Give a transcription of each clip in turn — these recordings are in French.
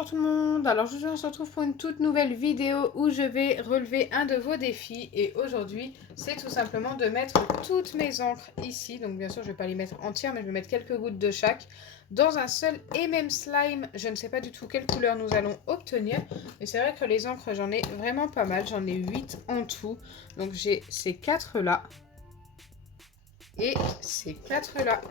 Bonjour tout le monde, alors aujourd'hui on se retrouve pour une toute nouvelle vidéo où je vais relever un de vos défis et aujourd'hui c'est tout simplement de mettre toutes mes encres ici, donc bien sûr je ne vais pas les mettre entières mais je vais mettre quelques gouttes de chaque dans un seul et même slime. Je ne sais pas du tout quelle couleur nous allons obtenir mais c'est vrai que les encres j'en ai vraiment pas mal, j'en ai 8 en tout, donc j'ai ces 4 là et ces 4 là.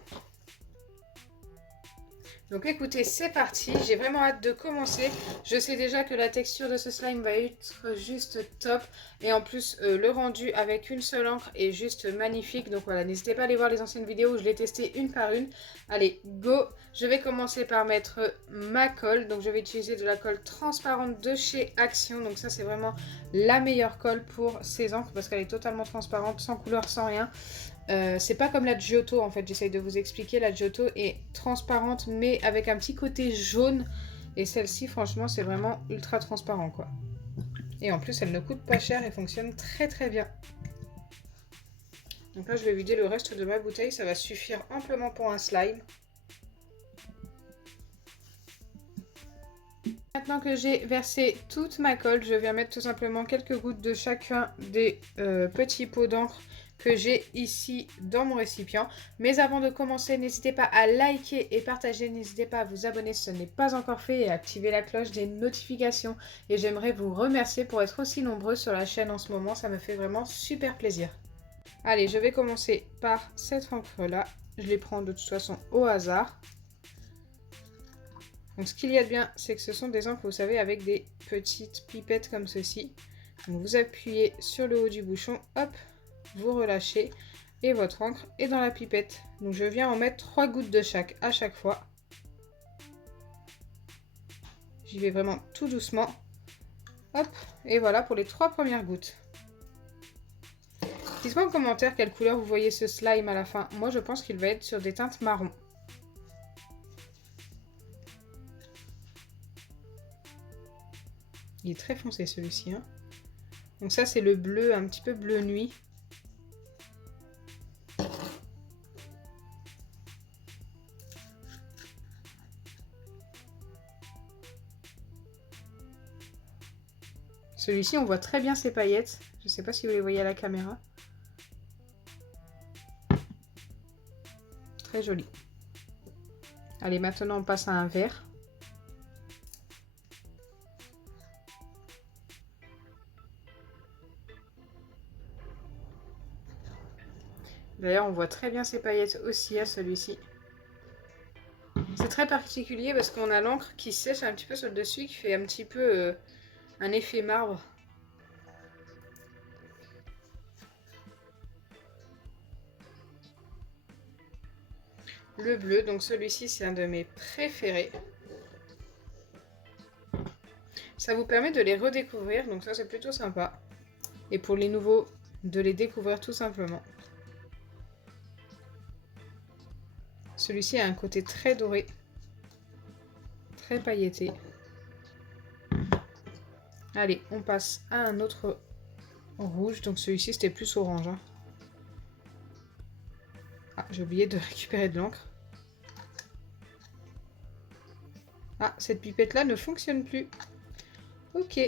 Donc écoutez, c'est parti, j'ai vraiment hâte de commencer. Je sais déjà que la texture de ce slime va être juste top. Et en plus, le rendu avec une seule encre est juste magnifique. Donc voilà, n'hésitez pas à aller voir les anciennes vidéos où je l'ai testé une par une. Allez, go! Je vais commencer par mettre ma colle. Donc je vais utiliser de la colle transparente de chez Action. Donc ça, c'est vraiment la meilleure colle pour ces encres parce qu'elle est totalement transparente, sans couleur, sans rien. C'est pas comme la Giotto en fait, j'essaye de vous expliquer. La Giotto est transparente mais avec un petit côté jaune. Et celle-ci, franchement, c'est vraiment ultra transparent quoi. Et en plus, elle ne coûte pas cher et fonctionne très très bien. Donc là, je vais vider le reste de ma bouteille. Ça va suffire amplement pour un slime. Maintenant que j'ai versé toute ma colle, je viens mettre tout simplement quelques gouttes de chacun des petits pots d'encre que j'ai ici dans mon récipient. Mais avant de commencer, n'hésitez pas à liker et partager, n'hésitez pas à vous abonner si ce n'est pas encore fait et à activer la cloche des notifications. Et j'aimerais vous remercier pour être aussi nombreux sur la chaîne en ce moment, ça me fait vraiment super plaisir. Allez, je vais commencer par cette encre là, je les prends de toute façon au hasard. Donc ce qu'il y a de bien, c'est que ce sont des encres, vous savez, avec des petites pipettes comme ceci. Donc vous appuyez sur le haut du bouchon, hop, vous relâchez et votre encre est dans la pipette. Donc je viens en mettre 3 gouttes de chaque à chaque fois. J'y vais vraiment tout doucement. Hop, et voilà pour les 3 premières gouttes. Dites-moi en commentaire quelle couleur vous voyez ce slime à la fin. Moi je pense qu'il va être sur des teintes marron. Il est très foncé celui-ci. Hein. Donc ça c'est le bleu, un petit peu bleu nuit. Celui-ci on voit très bien ses paillettes. Je ne sais pas si vous les voyez à la caméra. Très joli. Allez, maintenant on passe à un vert. D'ailleurs, on voit très bien ces paillettes aussi à celui-ci. C'est très particulier parce qu'on a l'encre qui sèche un petit peu sur le dessus, qui fait un petit peu un effet marbre. Le bleu, donc celui-ci, c'est un de mes préférés. Ça vous permet de les redécouvrir, donc ça, c'est plutôt sympa. Et pour les nouveaux, de les découvrir tout simplement. Celui-ci a un côté très doré, très pailleté. Allez, on passe à un autre rouge. Donc celui-ci, c'était plus orange. Hein. Ah, j'ai oublié de récupérer de l'encre. Ah, cette pipette-là ne fonctionne plus. Ok.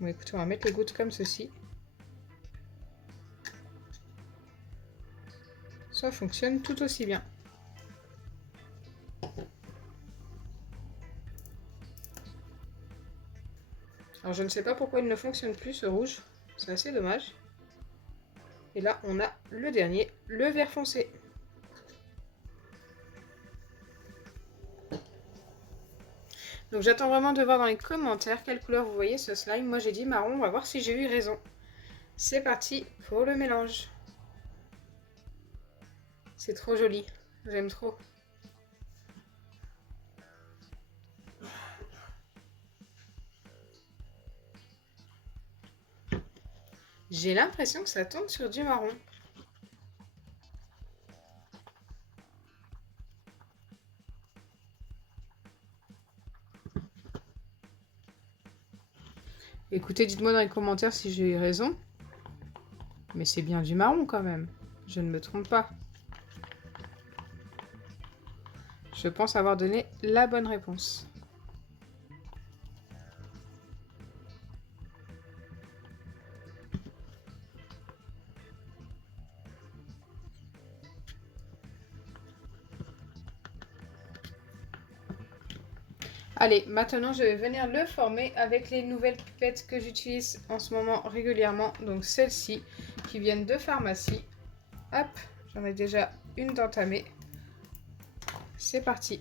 Bon, écoutez, on va mettre les gouttes comme ceci. Ça fonctionne tout aussi bien. Alors je ne sais pas pourquoi il ne fonctionne plus ce rouge, c'est assez dommage. Et là on a le dernier, le vert foncé. Donc j'attends vraiment de voir dans les commentaires quelle couleur vous voyez ce slime. Moi j'ai dit marron, on va voir si j'ai eu raison. C'est parti pour le mélange. C'est trop joli, j'aime trop. J'ai l'impression que ça tombe sur du marron. Écoutez, dites-moi dans les commentaires si j'ai eu raison. Mais c'est bien du marron quand même. Je ne me trompe pas. Je pense avoir donné la bonne réponse. Allez, maintenant je vais venir le former avec les nouvelles pipettes que j'utilise en ce moment régulièrement. Donc celles-ci qui viennent de pharmacie. Hop, j'en ai déjà une d'entamée. C'est parti.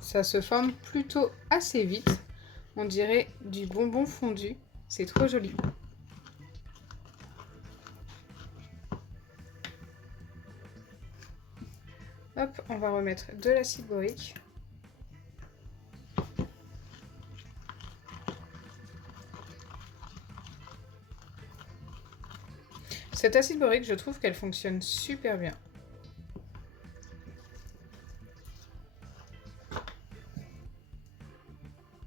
Ça se forme plutôt assez vite. On dirait du bonbon fondu. C'est trop joli. Hop, on va remettre de l'acide borique. Cet acide borique, je trouve qu'elle fonctionne super bien.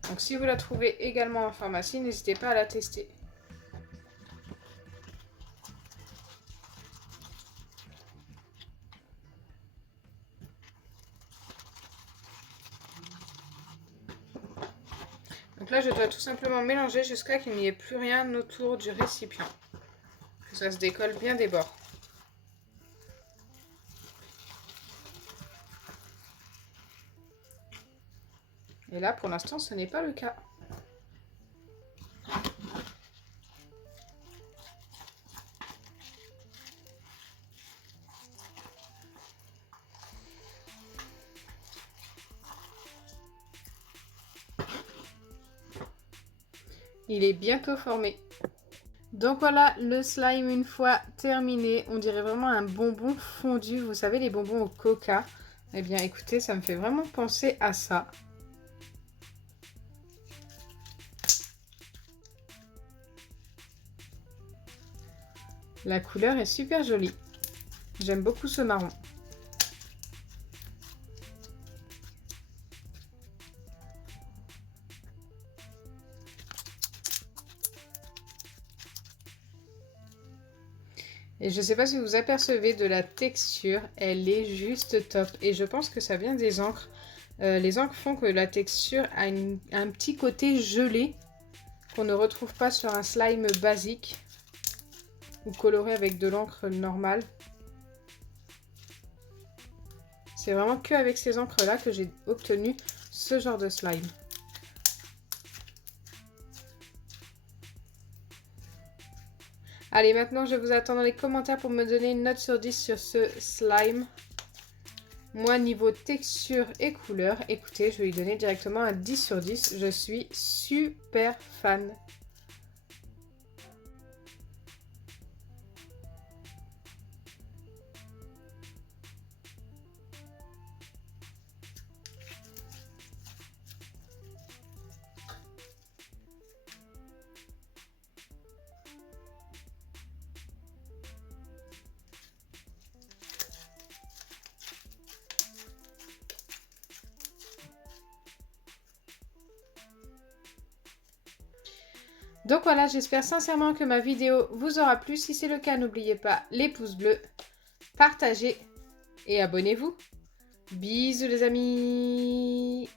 Donc si vous la trouvez également en pharmacie, n'hésitez pas à la tester. Donc là, je dois tout simplement mélanger jusqu'à qu'il n'y ait plus rien autour du récipient. Que ça se décolle bien des bords. Et là, pour l'instant, ce n'est pas le cas. Il est bientôt formé. Donc voilà, le slime une fois terminé, on dirait vraiment un bonbon fondu. Vous savez, les bonbons au coca. Eh bien écoutez, ça me fait vraiment penser à ça. La couleur est super jolie. J'aime beaucoup ce marron. Et je ne sais pas si vous apercevez de la texture, elle est juste top. Et je pense que ça vient des encres. Les encres font que la texture a un petit côté gelé qu'on ne retrouve pas sur un slime basique ou coloré avec de l'encre normale. C'est vraiment qu'avec ces encres-là que j'ai obtenu ce genre de slime. Allez, maintenant je vous attends dans les commentaires pour me donner une note sur 10 sur ce slime. Moi, niveau texture et couleur, écoutez, je vais lui donner directement un 10 sur 10. Je suis super fan. Donc voilà, j'espère sincèrement que ma vidéo vous aura plu. Si c'est le cas, n'oubliez pas les pouces bleus, partagez et abonnez-vous. Bisous les amis!